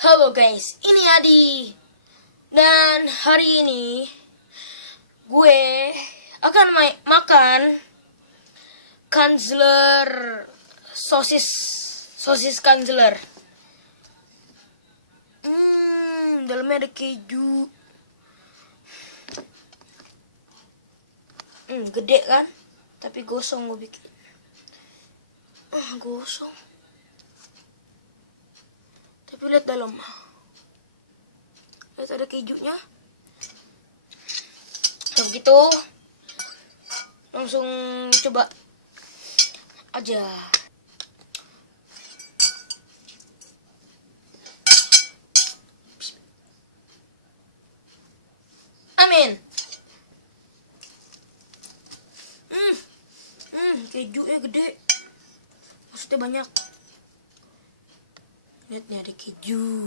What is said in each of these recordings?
Halo guys, ini Adi. Dan hari ini gue akan makan Kanzler sosis Kanzler. Dalamnya ada keju. Gede kan? Tapi gosong gue bikin. Gosong. Tapi lihat dalam. Lihat ada kejunya. Kalau begitu langsung coba aja. Amin. Kejunya gede. Maksudnya banyak. Lihat nih ada keju.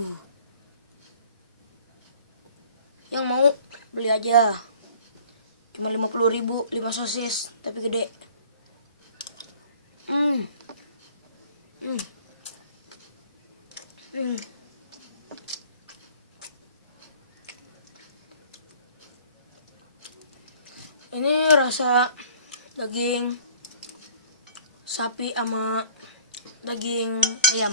Yang mau beli aja. Cuma 50.000 5 sosis, tapi gede. Ini rasa daging sapi sama daging ayam.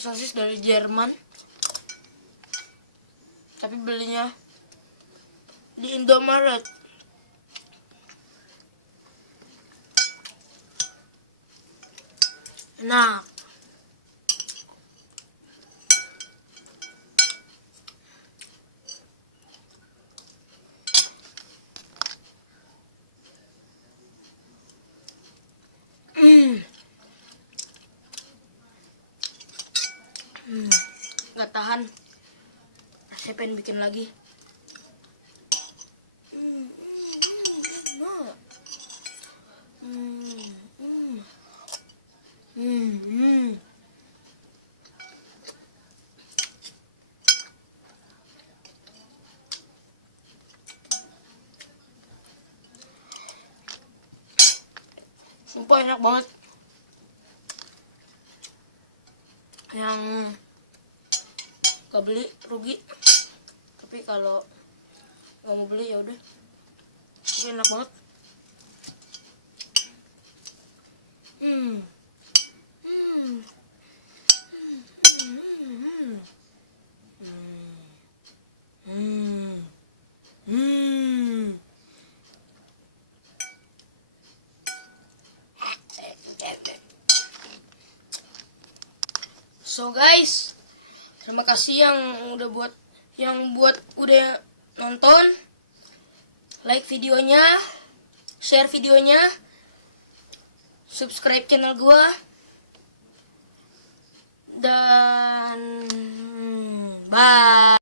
Sosis dari Jerman, tapi belinya di Indomaret. Enak. Gak tahan. Saya pengen bikin lagi. Sumpah enak banget. Yang gak beli rugi, tapi kalau nggak mau beli ya udah. Tapi enak banget. So guys, terima kasih yang udah nonton, like videonya, share videonya, subscribe channel gua, dan bye.